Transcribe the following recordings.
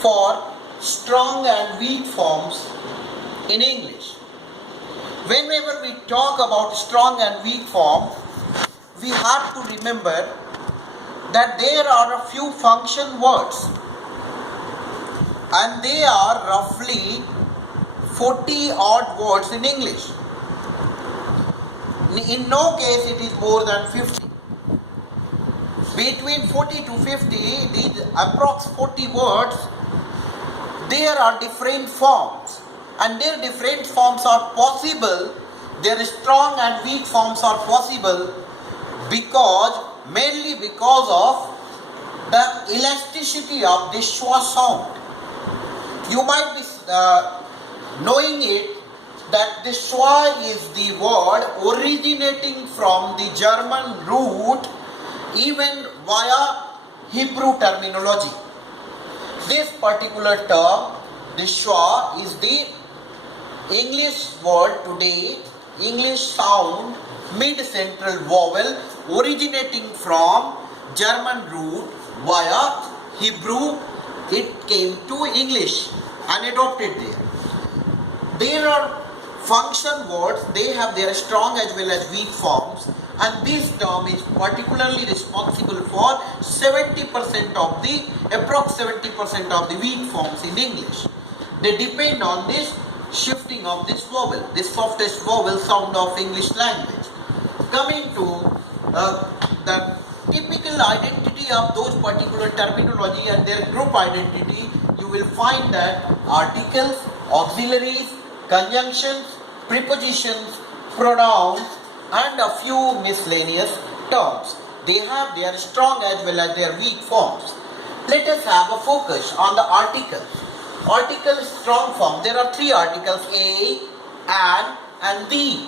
for strong and weak forms in English. Whenever we talk about strong and weak form, we have to remember that there are a few function words and they are roughly 40 odd words in English. In no case it is more than 50. Between 40 to 50, these approx 40 words, there are different forms and their different forms are possible. Their strong and weak forms are possible mainly because of the elasticity of the schwa sound. You might be knowing it that the schwa is the word originating from the German root even via Hebrew terminology. This particular term, the schwa, is the English word today, English sound mid-central vowel originating from German root via Hebrew. It came to English and adopted there. There are function words, they have their strong as well as weak forms, and this term is particularly responsible for 70% of the approx 70% of the weak forms in English. They depend on this shifting of this vowel, this softest vowel sound of English language. Coming to the typical identity of those particular terminology and their group identity, you will find that articles, auxiliaries, conjunctions, prepositions, pronouns, and a few miscellaneous terms. They have their strong as well as their weak forms. Let us have a focus on the articles. Article strong form. There are three articles: a, and the.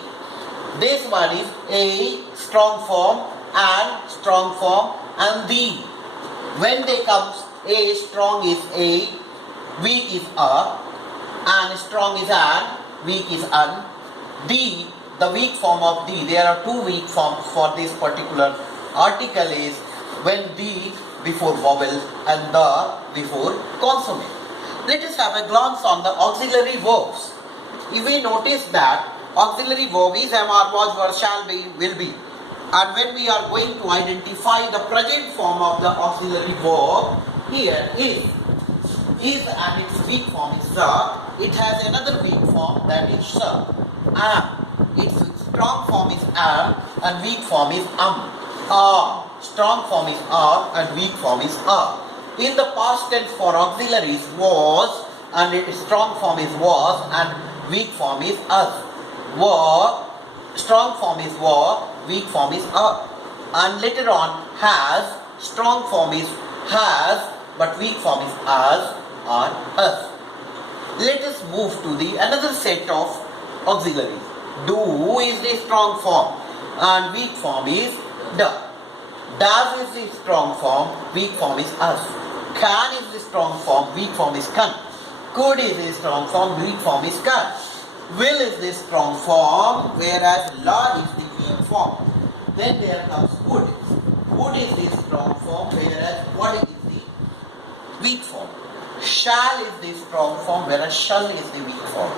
This one is a strong form, and strong form, and the. When they comes, a strong is a, weak is a, and strong is an, weak is an. The weak form of the, there are two weak forms for this particular article is when the before vowel and the before consonant. Let us have a glance on the auxiliary verbs. If we notice that auxiliary verb is, am, are, was, were, shall be, will be. And when we are going to identify the present form of the auxiliary verb, here is and its weak form is the. It has another weak form, that is sir. Am. Its strong form is am and weak form is strong form is and weak form is In the past tense for auxiliaries was and its strong form is was and weak form is us. Were, strong form is were, weak form is and later on has, strong form is has but weak form is as or us. Let us move to the another set of auxiliaries. Do is the strong form and weak form is the. Does is the strong form, weak form is us. Can is the strong form, weak form is can. Could is the strong form, weak form is can. Will is the strong form, whereas la is the weak form. Then there comes would. Would is the strong form, whereas what is the weak form. Shall is the strong form, whereas shall is the weak form.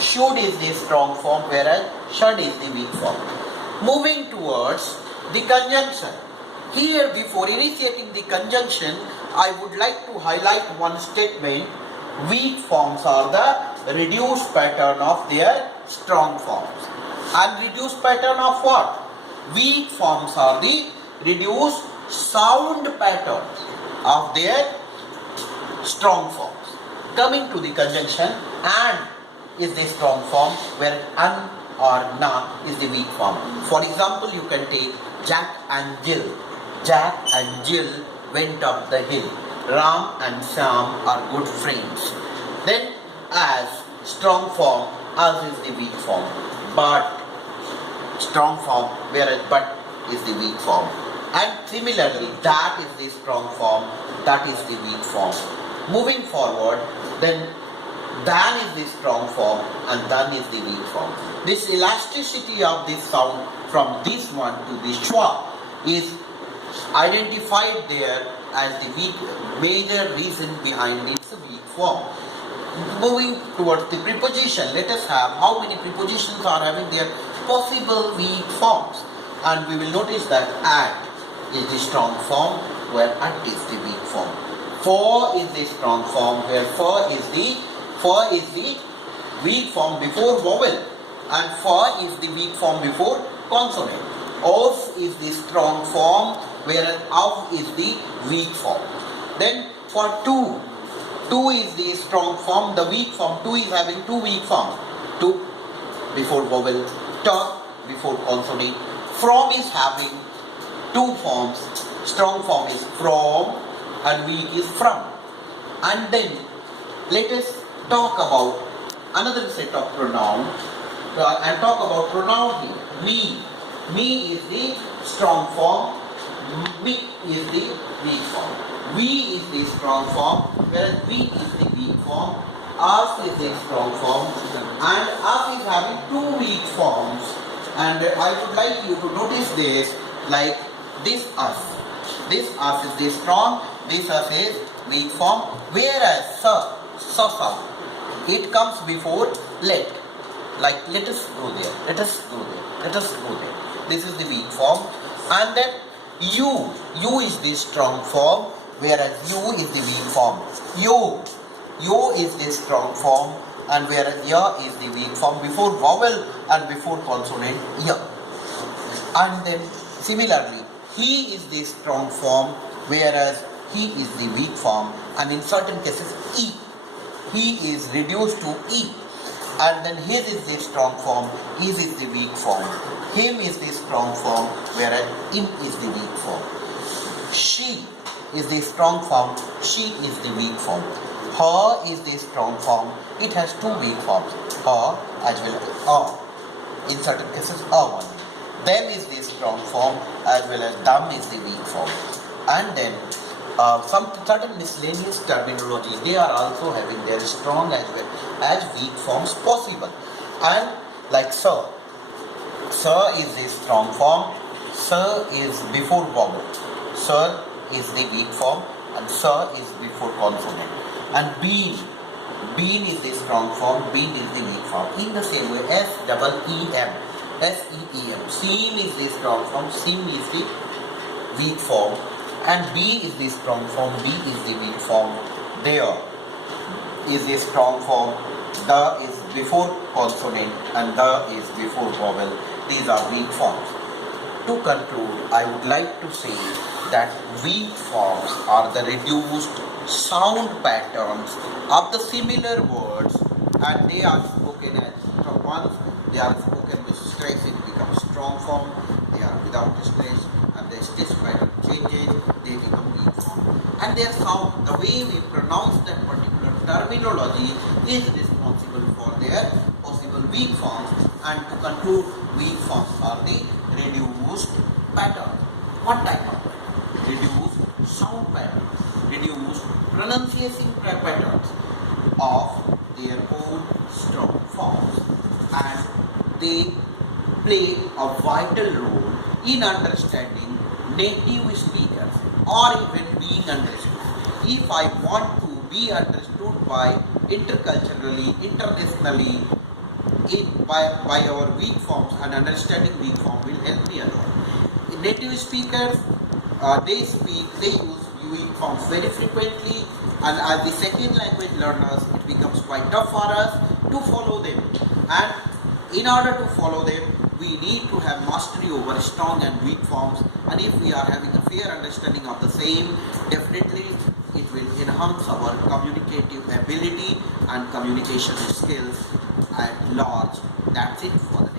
Should is the strong form, whereas should is the weak form. Moving towards the conjunction. Here, before initiating the conjunction, I would like to highlight one statement. Weak forms are the reduced pattern of their strong forms. And reduced pattern of what? Weak forms are the reduced sound patterns of their strong forms. Coming to the conjunction, and is the strong form, where an or na is the weak form. For example, you can take Jack and Jill. Jack and Jill went up the hill. Ram and Sam are good friends. Then as strong form, as is the weak form. But strong form, whereas but is the weak form. And similarly, that is the strong form, that is the weak form. Moving forward, then than is the strong form and than is the weak form. This elasticity of this sound from this one to this schwa is identified there as the major reason behind its weak form. Moving towards the preposition, let us have how many prepositions are having their possible weak forms. And we will notice that at is the strong form, where at is the weak form. For is the strong form, where for is the weak form before vowel, and for is the weak form before consonant. Of is the strong form, whereas of is the weak form. Then for to is the strong form, the weak form. To is having two weak forms. To before vowel, ta before consonant. From is having two forms. Strong form is from and weak is from. And then let us talk about another set of pronouns and talk about pronoun here. Me is the strong form, me is the weak form. We is the strong form, whereas we is the weak form. Us is the strong form, and us is having two weak forms. And I would like you to notice this, like this us. This us is the strong, this us is weak form, whereas sa, it comes before let. Like let us go there, let us go there, let us go there. This is the weak form. And then you is the strong form, whereas you is the weak form. You is the strong form, and whereas ya is the weak form before vowel and before consonant ya. And then similarly, he is the strong form, whereas he is the weak form, and in certain cases he is reduced to e. And then his is the strong form, his is the weak form. Him is the strong form, whereas him is the weak form. She is the strong form, she is the weak form. Her is the strong form, it has two weak forms, her as well as in certain cases only. Them is the strong form, as well as them is the weak form. And then some certain miscellaneous terminology, they are also having their strong as well as weak forms possible. And like sir is the strong form, sir is before vowel, sir is the weak form, and sir is before consonant. And bean is the strong form, bean is the weak form. In the same way, SEEM, seem is the strong form, seem is the weak form, and B is the strong form, B is the weak form. There is the strong form, the is before consonant, and the is before vowel. These are weak forms. To conclude, I would like to say that weak forms are the reduced sound patterns of the similar words, and they are spoken as once they are spoken with stress, it becomes strong form. They are without stress, and the stress pattern changes, they become weak form. And their sound, the way we pronounce that particular terminology, is responsible for their possible weak forms. And to conclude, weak forms are the reduced pattern. What type of pattern? Reduced sound pattern, reduced pronunciation patterns of their own strong forms, and they play a vital role in understanding native speakers or even being understood. If I want to be understood by interculturally, internationally, by our weak forms, and understanding weak form will help me a lot. Native speakers, they use weak forms very frequently, and as the second language learners, it becomes quite tough for us to follow them. And in order to follow them, we need to have mastery over strong and weak forms, and if we are having a fair understanding of the same, definitely it will enhance our communicative ability and communication skills at large. That's it for the